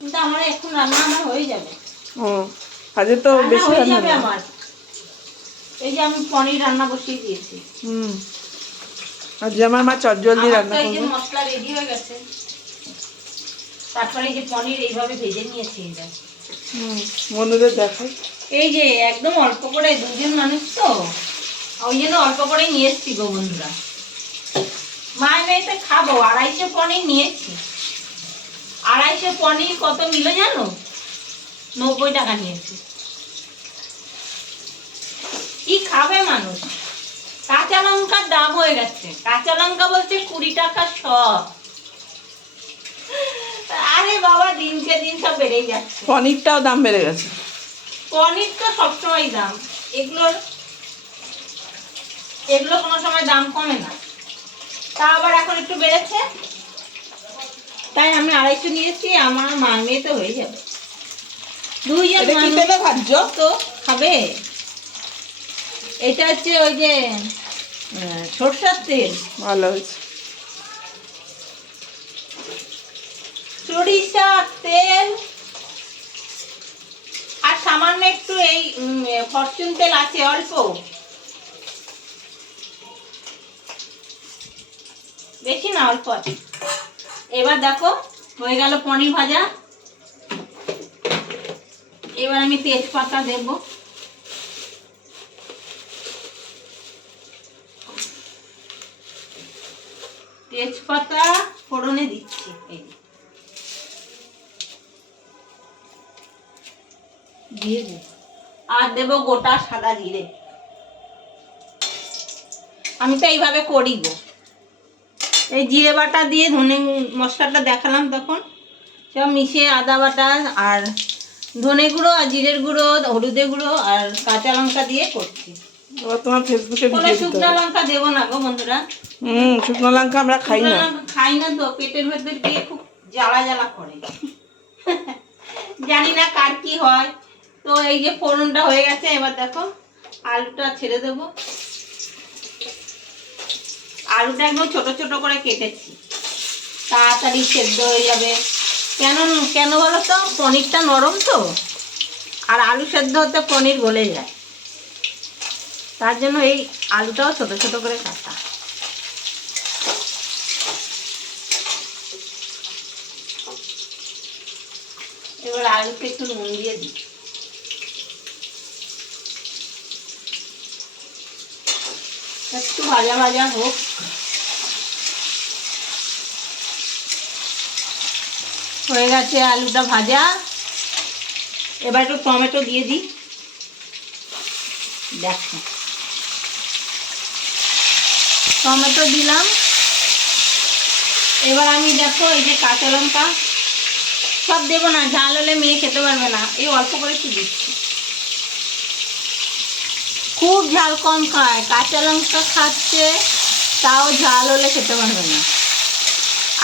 কিন্তু আমার এখন রান্না আমার হয়ে যাবে। ও আজকে তো বেশি হয়ে রান্না যাবে আমার। এই যে আমি পনির রান্না বসিয়ে দিয়েছি। আজকে আমার মা চটজলদি রান্না করবে। এই যে করবে। মশলা রেডি হয়ে গেছে, তারপরে এই যে পনির এইভাবে ভেজে নিয়েছি। এই যে বন্ধুদের দেখাই, এই যে একদম অল্প করে, দুজন মানুষ তো ওই জন্য অল্প করে নিয়ে এসছি গো বন্ধুরা। মায়ের মেয়েতে খাবো। 250 পনির নিয়েছি। 250 পনির কত নিল জানো? 90 টাকা নিয়েছি। কি খাবে মানুষ? কাঁচা লঙ্কার দাম হয়ে গেছে। কাঁচা লঙ্কা বলছে 20 টাকা শ। আরে বাবা, দিনকে দিন সব বেড়েই যাচ্ছে। পনিরটাও দাম বেড়ে গেছে। পনির তো সবসময় দাম। এগুলো কোনো সময় দাম কমে না। তা আবার এখন একটু বেড়েছে, তাই আমি 250 নিয়েছি। আমার মাংনে তো হয়ে যাবে। দুইজন মানুষ তো খাবে। এটা হচ্ছে ওই যে সরষের তেল। ভালো হয়েছে। সরিষার তেল আর সামান্য একটু এই ফরচুন তেল আছে অল্প, বেশি না, অল্প আছে। এবার দেখো হয়ে গেল পনির ভাজা। এবার আমি তেজপাতা দেব। তেজপাতা ফোড়নে দিচ্ছি। এই দিয়ে দেব, আর দেব গোটা সাদা জিরে। আমি তো এইভাবে করি গো। এই জিরে বাটা দিয়ে ধনে মশলাটা দেখালাম তখন, সব মিশিয়ে আদা বাটা আর ধনে গুঁড়ো আর জিরের গুঁড়ো, হলুদের গুঁড়ো আর কাঁচা লঙ্কা দিয়ে করছি। তোমার ফেসবুকে ভিডিও দিতে শুকনো লঙ্কা দেবো না গো বন্ধুরা। শুকনো লঙ্কা আমরা খাই না। খাই না তো, পেটের ভেতর দিয়ে খুব জ্বালা জ্বালা করে। জানি না কার কি হয়। তো এই যে ফোড়নটা হয়ে গেছে, এবার দেখো আলুটা ছেড়ে দেবো। আলুটা একদম ছোট ছোট করে কেটেছি, তাড়াতাড়ি সেদ্ধ হয়ে যাবে। কেন বলো তো, পনিরটা নরম তো, আর আলু সেদ্ধ হতে পনির গলে যায়, তার জন্য এই আলুটাও ছোট ছোট করে কাটা। এবার আলুতে একটু নুন দিয়ে দিই। একটু ভাজা ভাজা হোক। হয়ে গেছে আলুটা ভাজা। এবার একটু টমেটো দিয়ে দিই। দেখো টমেটো দিলাম। এবার আমি দেখো এই যে কাঁচা লঙ্কা, সব দেবো না, ঝাল হলে মেয়ে খেতে পারবে না, এই অল্প করে একটু দিচ্ছি। খুব ঝাল কম খায়, কাঁচা লঙ্কা খাচ্ছে তাও ঝাল হলে খেতে পারবে না।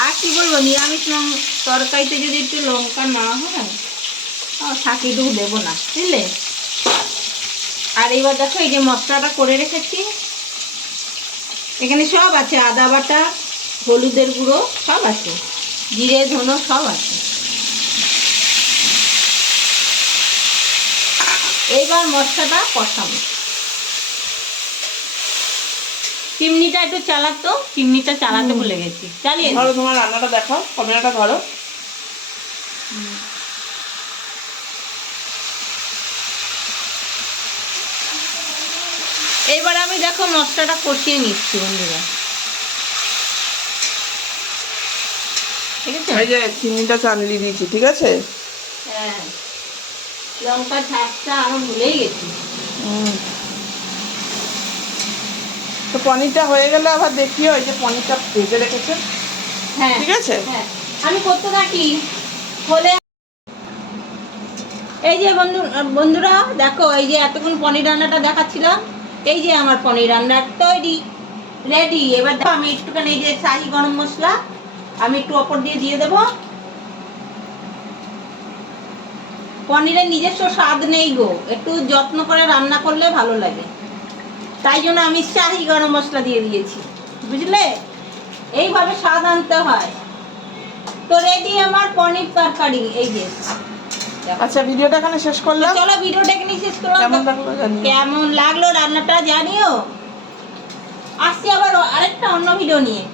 আর কি বলবো, নিরামিষ তরকারিতে যদি একটু লঙ্কা না হয় থাকিটুকু দেবো না, বুঝলে। আর এবার দেখো এই যে মশলাটা করে রেখেছি, এখানে সব আছে, আদা বাটা, হলুদের গুঁড়ো সব আছে, জিরে ধনে সব আছে। এইবার মশলাটা কষাবো। চিমনিটা একটু চালাতো, চিমনিটা চালাতে ভুলে গেছি। চালিয়ে ধরো, তোমার রান্নাটা দেখাও, ক্যামেরাটা ধরো। এবার আমি দেখো মশলাটা কষিয়ে নিচ্ছি বন্ধুরা, ঠিক আছে। এই যে চিনিটা চালিয়ে দিয়েছি, ঠিক আছে। হ্যাঁ, লঙ্কার ঝাঁজটা আমি ভুলেই গেছি। তো পনিরটা হয়ে গেলে আবার দেখিও, এই যে পনিরটা ভেজে রেখেছে। হ্যাঁ ঠিক আছে, হ্যাঁ, আমি করতে থাকি। হলে এই যে বন্ধুরা দেখো, এই যে এতক্ষণ পনির রান্নাটা দেখাচ্ছিলাম, এই যে আমার পনির রান্না তৈরি, রেডি। এবার দেখো আমি একটুখানি এই যে শাহি গরম মশলা আমি একটু ওপর দিয়ে দেবো। পনিরের নিজস্ব স্বাদ নেই গো, একটু যত্ন করে রান্না করলে ভালো লাগে, তাই জন্য আমি শাহি গরম মশলা দিয়ে দিয়েছি, বুঝলে। এইভাবে স্বাদ আনতে হয়। তো রেডি আমার পনির তরকারি, এই যে। আচ্ছা ভিডিওটা এখানে শেষ তো করলাম। চলো ভিডিওটা এখানে শেষ করলাম। কেমন লাগলো জানিও। কেমন লাগলো রান্নাটা জানিও। আসছি আবার আরেকটা অন্য ভিডিও নিয়ে।